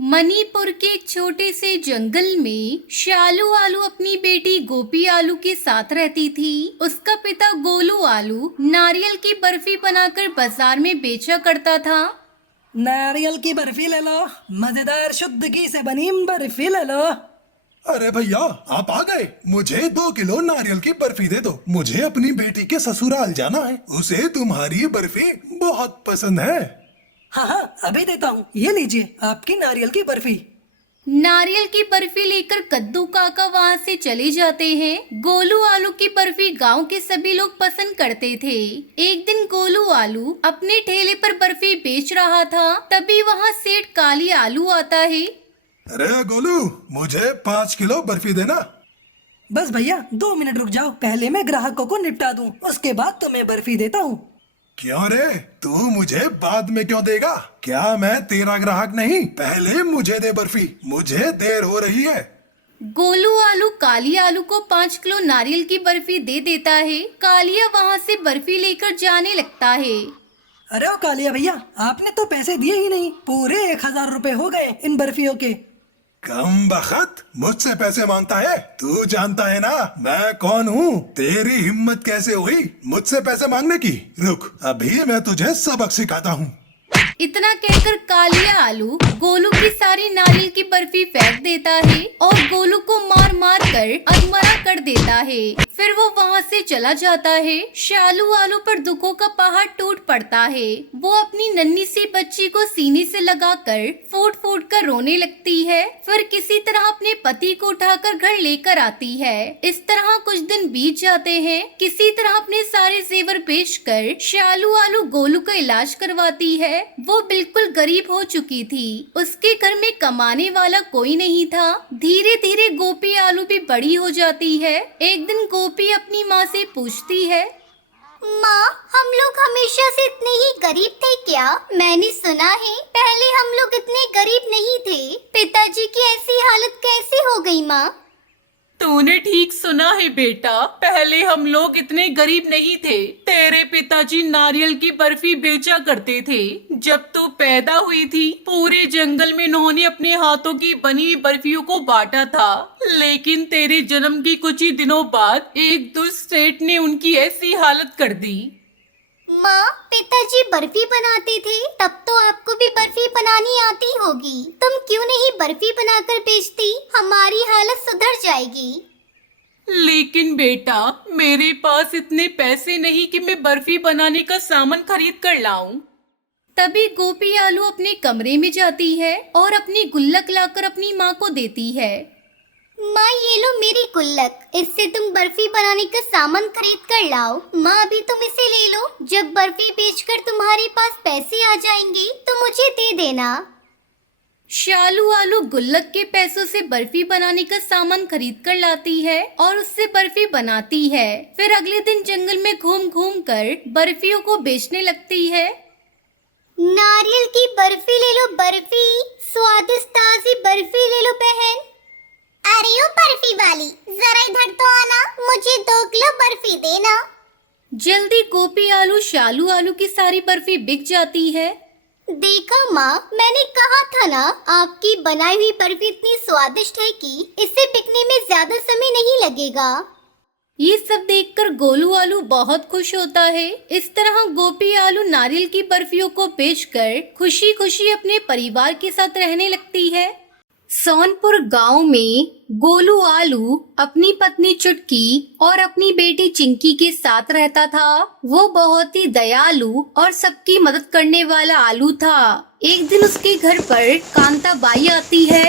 मणिपुर के एक छोटे से जंगल में शालू आलू अपनी बेटी गोपी आलू के साथ रहती थी। उसका पिता गोलू आलू नारियल की बर्फी बनाकर बाजार में बेचा करता था। नारियल की बर्फी ले लो, मजेदार शुद्ध घी से बनी बर्फी ले लो। अरे भैया, आप आ गए। मुझे 2 किलो नारियल की बर्फी दे दो। मुझे अपनी बेटी के ससुराल जाना है। उसे तुम्हारी बर्फी बहुत पसंद है। हाँ हाँ, अभी देता हूँ। ये लीजिए आपकी नारियल की बर्फी। नारियल की बर्फी लेकर कद्दू काका वहाँ से चले जाते हैं। गोलू आलू की बर्फी गांव के सभी लोग पसंद करते थे। एक दिन गोलू आलू अपने ठेले पर बर्फी बेच रहा था, तभी वहाँ सेठ काली आलू आता है। अरे गोलू, मुझे 5 किलो बर्फी देना। बस भैया 2 मिनट रुक जाओ, पहले मैं ग्राहकों को निपटा दूं, उसके बाद तुम्हें बर्फी देता हूँ। क्यों रे, तू मुझे बाद में क्यों देगा? क्या मैं तेरा ग्राहक नहीं? पहले मुझे दे बर्फी, मुझे देर हो रही है। गोलू आलू काली आलू को 5 किलो नारियल की बर्फी दे देता है। कालिया वहाँ से बर्फी लेकर जाने लगता है। अरे ओ कालिया भैया, आपने तो पैसे दिए ही नहीं। पूरे 1000 रुपए हो गए इन बर्फियों के। कम बखत, मुझसे पैसे मांगता है? तू जानता है ना मैं कौन हूँ? तेरी हिम्मत कैसे हुई मुझसे पैसे मांगने की? रुक, अभी मैं तुझे सबक सिखाता हूँ। इतना कहकर कालिया आलू गोलू की सारी नारियल की बर्फी फेंक देता है और गोलू को मार मार कर अधमरा कर देता है। फिर वो वहाँ से चला जाता है। शालू आलू पर दुखों का पहाड़ टूट पड़ता है। वो अपनी नन्ही सी बच्ची को सीने से लगाकर फूट फूट कर रोने लगती है। फिर किसी तरह अपने पति को उठाकर घर लेकर आती है। इस तरह कुछ दिन बीत जाते हैं। किसी तरह अपने सारे जेवर बेचकर शालू आलू गोलू का इलाज करवाती है। वो बिल्कुल गरीब हो चुकी थी। उसके घर में कमाने वाला कोई नहीं था। धीरे धीरे गोपी आलू भी बड़ी हो जाती है। एक दिन गोपी अपनी माँ से पूछती है, माँ, हम लोग हमेशा से इतने ही गरीब थे क्या? मैंने सुना है पहले हम लोग इतने गरीब नहीं थे। पिताजी की ऐसी हालत कैसे हो गई माँ? तूने ठीक सुना है बेटा, पहले हम लोग इतने गरीब नहीं थे। तेरे पिताजी नारियल की बर्फी बेचा करते थे। जब तू पैदा हुई थी पूरे जंगल में उन्होंने अपने हाथों की बनी हुई बर्फियों को बांटा था। लेकिन तेरे जन्म की कुछ ही दिनों बाद एक दुष्ट सेठ ने उनकी ऐसी हालत कर दी। माँ, पिताजी बर्फी बनाते थे, तब तो आपको भी बर्फी बनानी आती होगी। तुम क्यों नहीं बर्फी बनाकर बेचती? हमारी हालत सुधर जाएगी। लेकिन बेटा, मेरे पास इतने पैसे नहीं कि मैं बर्फी बनाने का सामान खरीद कर लाऊं। तभी गोपी आलू अपने कमरे में जाती है और अपनी गुल्लक लाकर अपनी माँ को देती है। माँ, ये लो मेरी गुल्लक, इससे तुम बर्फी बनाने का सामान खरीद कर लाओ। माँ, अभी तुम इसे ले लो। जब बर्फी बेचकर तुम्हारे पास पैसे आ जाएंगे तो मुझे दे देना। शालू आलू गुल्लक के पैसों से बर्फी बनाने का सामान खरीद कर लाती है और उससे बर्फी बनाती है। फिर अगले दिन जंगल में घूम घूम कर बर्फियों को बेचने लगती है। नारियल की बर्फी ले लो, बर्फी, स्वादिष्ट ताजी बर्फी ले लो बहन। अरे ओ बर्फी वाली, जरा इधर तो आना, मुझे 2 किलो बर्फी देना। जल्दी गोपी आलू शालू आलू की सारी बर्फी बिक जाती है। देखा माँ, मैंने कहा था ना, आपकी बनाई हुई बर्फी इतनी स्वादिष्ट है कि इसे बिकने में ज्यादा समय नहीं लगेगा। ये सब देखकर गोलू आलू बहुत खुश होता है। इस तरह गोपी आलू नारियल की बर्फियों को बेचकर खुशी खुशी अपने परिवार के साथ रहने लगती है। सोनपुर गांव में गोलू आलू अपनी पत्नी चुटकी और अपनी बेटी चिंकी के साथ रहता था। वो बहुत ही दयालु और सबकी मदद करने वाला आलू था। एक दिन उसके घर पर कांता बाई आती है।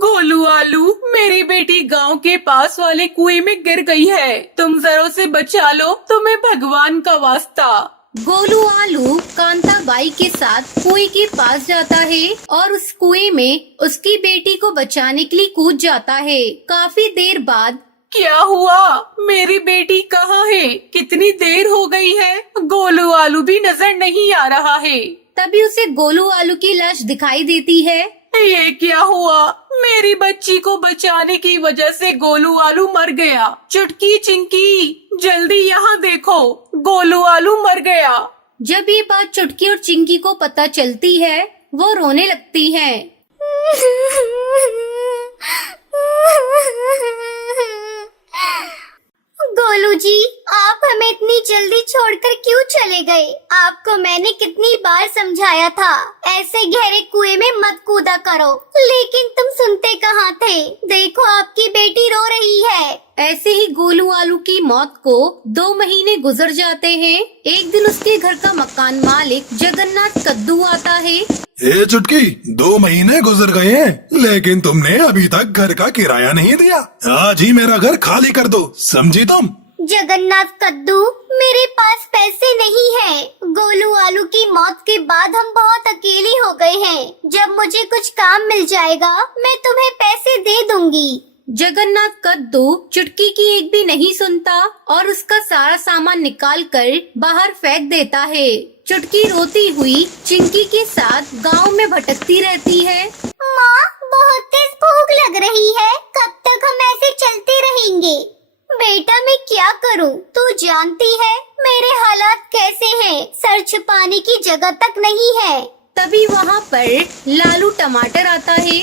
गोलू आलू, मेरी बेटी गांव के पास वाले कुएं में गिर गई है। तुम जरा उसे बचा लो, तुम्हें भगवान का वास्ता। गोलू आलू कांता बाई के साथ कुएं के पास जाता है और उस कुएं में उसकी बेटी को बचाने के लिए कूद जाता है। काफी देर बाद, क्या हुआ? मेरी बेटी कहाँ है? कितनी देर हो गई है, गोलू आलू भी नजर नहीं आ रहा है। तभी उसे गोलू आलू की लाश दिखाई देती है। ये क्या हुआ? मेरी बच्ची को बचाने की वजह से गोलू आलू मर गया। चुटकी, चिंकी, जल्दी यहाँ देखो, गोलू आलू मर गया। जब ये बात चुटकी और चिंकी को पता चलती है, वो रोने लगती हैं। छोड़कर क्यों चले गए? आपको मैंने कितनी बार समझाया था ऐसे गहरे कुएं में मत कूदा करो, लेकिन तुम सुनते कहाँ थे? देखो आपकी बेटी रो रही है। ऐसे ही गोलू आलू की मौत को 2 महीने गुजर जाते हैं। एक दिन उसके घर का मकान मालिक जगन्नाथ कद्दू आता है। ए चुटकी, 2 महीने गुजर गए हैं, लेकिन तुमने अभी तक घर का किराया नहीं दिया। आज ही मेरा घर खाली कर दो, समझी तुम? जगन्नाथ कद्दू, मेरे पास पैसे नहीं है। गोलू आलू की मौत के बाद हम बहुत अकेली हो गए हैं। जब मुझे कुछ काम मिल जाएगा मैं तुम्हें पैसे दे दूंगी। जगन्नाथ कद्दू चुटकी की एक भी नहीं सुनता और उसका सारा सामान निकाल कर बाहर फेंक देता है। चुटकी रोती हुई चिंकी के साथ गांव में भटकती रहती है। माँ, बहुत तेज भूख लग रही है, कब तक हम ऐसे चलते रहेंगे? बेटा मैं क्या करूं? तू जानती है मेरे हालात कैसे हैं। सर छुपाने की जगह तक नहीं है। तभी वहाँ पर लालू टमाटर आता है।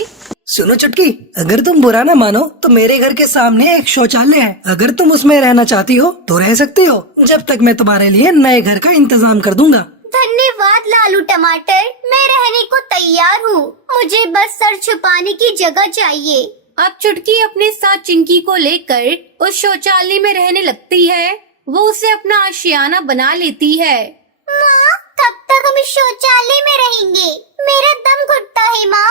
सुनो चुटकी, अगर तुम बुरा ना मानो तो मेरे घर के सामने एक शौचालय है। अगर तुम उसमें रहना चाहती हो तो रह सकती हो, जब तक मैं तुम्हारे लिए नए घर का इंतजाम कर दूंगा। धन्यवाद लालू टमाटर, मैं रहने को तैयार हूँ। मुझे बस सर छुपाने की जगह चाहिए। अब चुटकी अपने साथ चिंकी को लेकर उस शौचालय में रहने लगती है। वो उसे अपना आशियाना बना लेती है। माँ, कब तक हम इस शौचालय में रहेंगे? मेरा दम घुटता है माँ।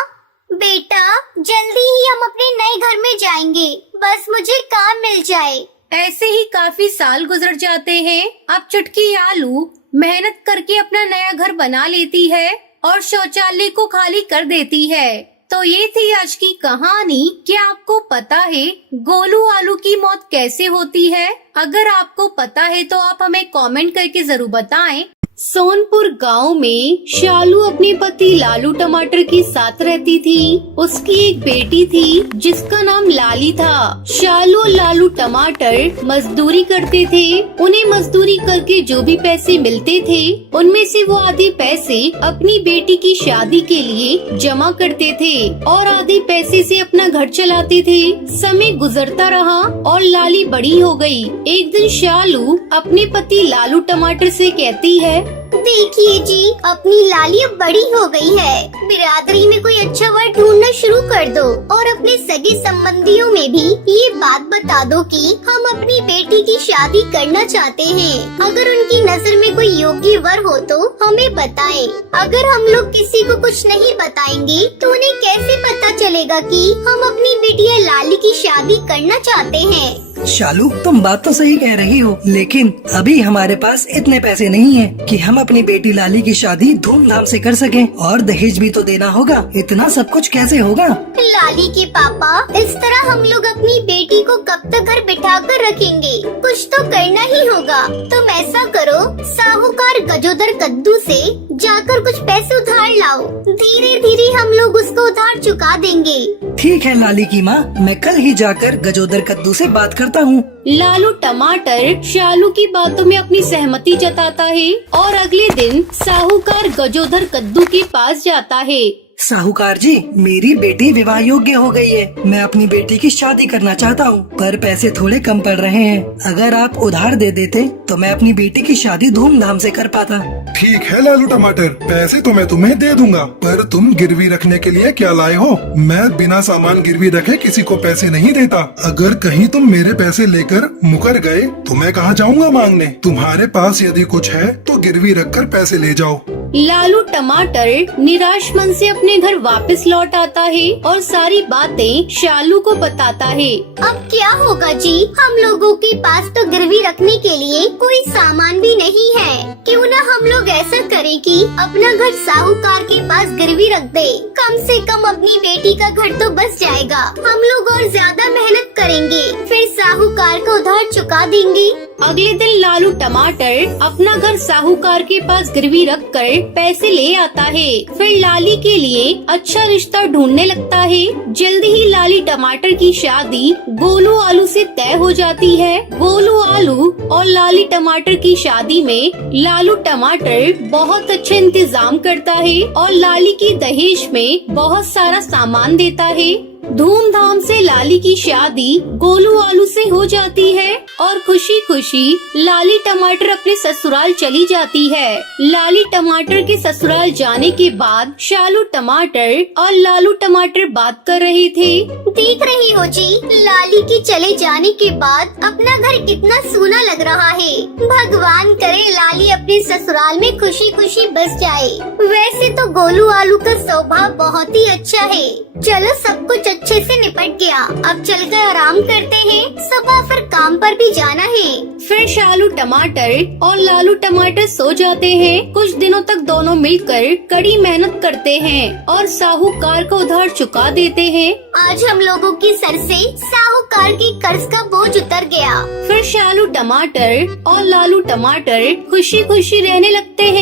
बेटा, जल्दी ही हम अपने नए घर में जाएंगे, बस मुझे काम मिल जाए। ऐसे ही काफी साल गुजर जाते हैं। अब चुटकी आलू मेहनत करके अपना नया घर बना लेती है और शौचालय को खाली कर देती है। तो ये थी आज की कहानी। क्या आपको पता है गोलू आलू की मौत कैसे होती है? अगर आपको पता है तो आप हमें कमेंट करके जरूर बताएं। सोनपुर गांव में शालू अपने पति लालू टमाटर के साथ रहती थी। उसकी एक बेटी थी जिसका नाम लाली था। शालू और लालू टमाटर मजदूरी करते थे। उन्हें मजदूरी करके जो भी पैसे मिलते थे उनमें से वो आधे पैसे अपनी बेटी की शादी के लिए जमा करते थे और आधे पैसे से अपना घर चलाते थे। समय गुजरता रहा और लाली बड़ी हो गई। एक दिन शालू अपने पति लालू टमाटर से कहती है, देखिए जी, अपनी लाली अब बड़ी हो गई है। बिरादरी में कोई अच्छा वर्ड ढूंढना शुरू कर दो और अपने सगे संबंधियों में भी ये बात बता दो कि हम अपनी बेटी की शादी करना चाहते हैं। अगर उनकी नजर में कोई योग्य वर हो तो हमें बताएं। अगर हम लोग किसी को कुछ नहीं बताएंगे तो उन्हें कैसे पता चलेगा कि हम अपनी बेटिया लाली की शादी करना चाहते हैं? शालू, तुम बात तो सही कह रही हो, लेकिन अभी हमारे पास इतने पैसे नहीं हैं कि हम अपनी बेटी लाली की शादी धूमधाम से कर सकें, और दहेज भी तो देना होगा। इतना सब कुछ कैसे होगा? लाली के पापा, इस तरह हम लोग अपनी बेटी को कब तक घर बिठा कर रखेंगे? कुछ तो करना ही होगा। तुम ऐसा करो, साहूकार गजोदर कद्दू से जाकर कुछ पैसे उधार लाओ। धीरे धीरे हम लोग उसको उधार चुका देंगे। ठीक है लाली की माँ, मैं कल ही जाकर गजोदर कद्दू से बात करता हूँ। लालू टमाटर शालू की बातों में अपनी सहमति जताता है और अगले दिन साहूकार गजोदर कद्दू के पास जाता है। साहूकार जी, मेरी बेटी विवाह योग्य हो गई है। मैं अपनी बेटी की शादी करना चाहता हूँ, पर पैसे थोड़े कम पड़ रहे हैं। अगर आप उधार दे देते तो मैं अपनी बेटी की शादी धूमधाम से कर पाता। ठीक है लालू टमाटर, पैसे तो मैं तुम्हें दे दूंगा, पर तुम गिरवी रखने के लिए क्या लाए हो? मैं बिना सामान गिरवी रखे किसी को पैसे नहीं देता। अगर कहीं तुम मेरे पैसे लेकर मुकर गए तो मैं कहाँ जाऊँगा मांगने? तुम्हारे पास यदि कुछ है तो गिरवी रखकर पैसे ले जाओ। लालू टमाटर निराश मन से अपने घर वापस लौट आता है और सारी बातें शालू को बताता है। अब क्या होगा जी? हम लोगों के पास तो गिरवी रखने के लिए कोई सामान भी नहीं है। क्यों न हम लोग ऐसा करें कि अपना घर साहूकार के पास गिरवी रख दे। कम से कम अपनी बेटी का घर तो बच जाएगा। हम लोग और ज्यादा मेहनत करेंगे, फिर साहूकार को उधार चुका देंगे। अगले दिन लालू टमाटर अपना घर साहूकार के पास गिरवी रखकर पैसे ले आता है। फिर लाली के लिए अच्छा रिश्ता ढूंढने लगता है। जल्दी ही लाली टमाटर की शादी गोलू आलू से तय हो जाती है। गोलू आलू और लाली टमाटर की शादी में लालू टमाटर बहुत अच्छा इंतजाम करता है और लाली की दहेज में बहुत सारा सामान देता है। धूमधाम से लाली की शादी गोलू आलू से हो जाती है और खुशी खुशी लाली टमाटर अपने ससुराल चली जाती है। लाली टमाटर के ससुराल जाने के बाद शालू टमाटर और लालू टमाटर बात कर रहे थे। देख रही हो जी, लाली के चले जाने के बाद अपना घर कितना सूना लग रहा है। भगवान करे लाली अपने ससुराल में खुशी खुशी बस जाए। वैसे तो गोलू आलू का स्वभाव बहुत ही अच्छा है। चलो सब कुछ अच्छे से निपट गया, अब चलकर आराम करते हैं, सुबह फिर काम पर भी जाना है। फिर शालू टमाटर और लालू टमाटर सो जाते हैं। कुछ दिनों तक दोनों मिलकर कड़ी मेहनत करते हैं और साहूकार को उधार चुका देते हैं। आज हम लोगों की सर से साहूकार की कर्ज का बोझ उतर गया। फिर शालू टमाटर और लालू टमाटर खुशी खुशी रहने लगते हैं।